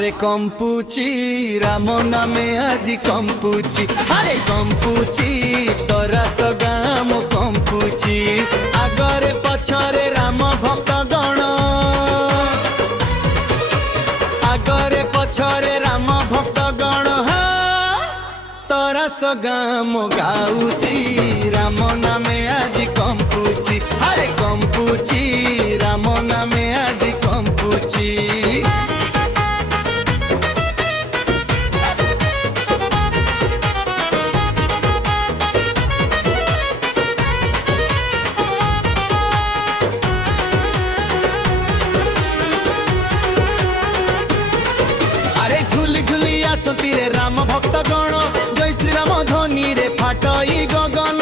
আরে কম্পুচি রাম নামে আজি কম্পুচি আরে কম্পুচি তোরা সগাম কম্পুচি আগরে পছরে রাম ভক্ত গণ আগরে পছরে রাম ভক্ত গণ তোরা সগাম গাউচি রাম নামে আজি কম্পুচি আরে কম্পুচি রাম নামে আজি কম্পুচি रे राम भक्त गण जय श्री राम ध्वनि रे फाटई गगन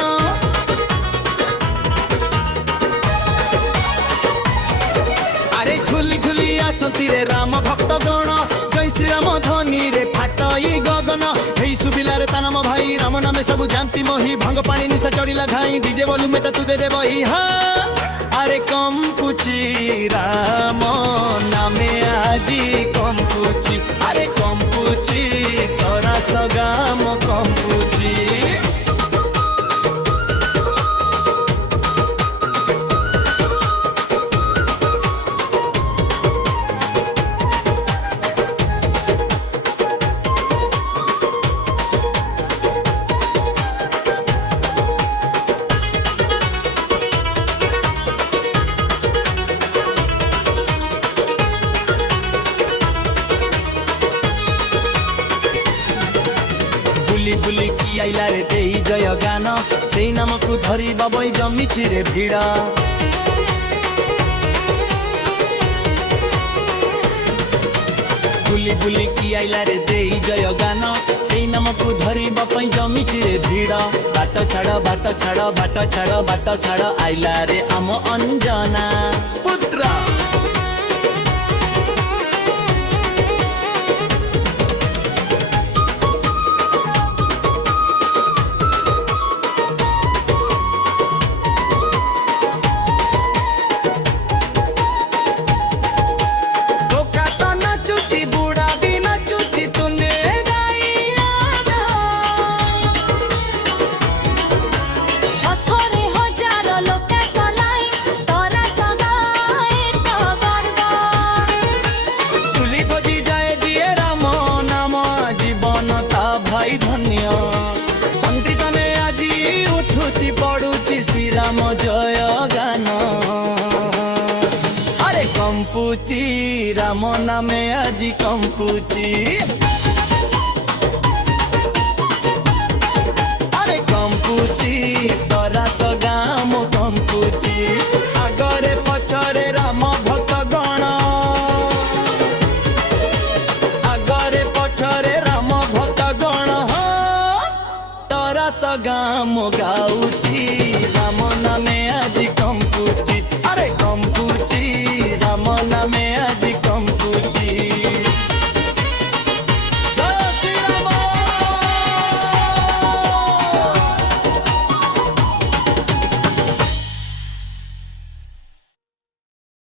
अरे झुली झुली आसती रे राम भक्त गण जय श्री राम ध्वनि रे फाटई गगन हेई सुबिला रे ता नाम भाई राम नामे सब जानती मोही भंग पानी निशा चढ़ीला घाई डीजे बोलू में तू दे दे बही हाँ अरे कम्पुची राम नामे आजी कम्पुची अरे कम्पुची तोरा सगाम कम्पुची बुली की आइला रे देई जय गान से नाम को धरी बाबई जमिछि रे भिड़ बुली बुली की आइला रे देई जय गान से नाम को धरी बाबई जमिछि रे भिड़ बाट छाड़ बाट छाड़ बाट छाड़ बाट छाड़ आइला रे आम अंजना पुत्र धन्य संकीर्तने आजी उठुची पड़ुची श्री राम जय गान अरे कम्पुची राम नामे आजी कम्पुची अरे कम्पुची तोरा सगाम कम्पुची आगरे पछरे राम भक्त गण आगरे पछरे राम भक्त गण सगाम गाउ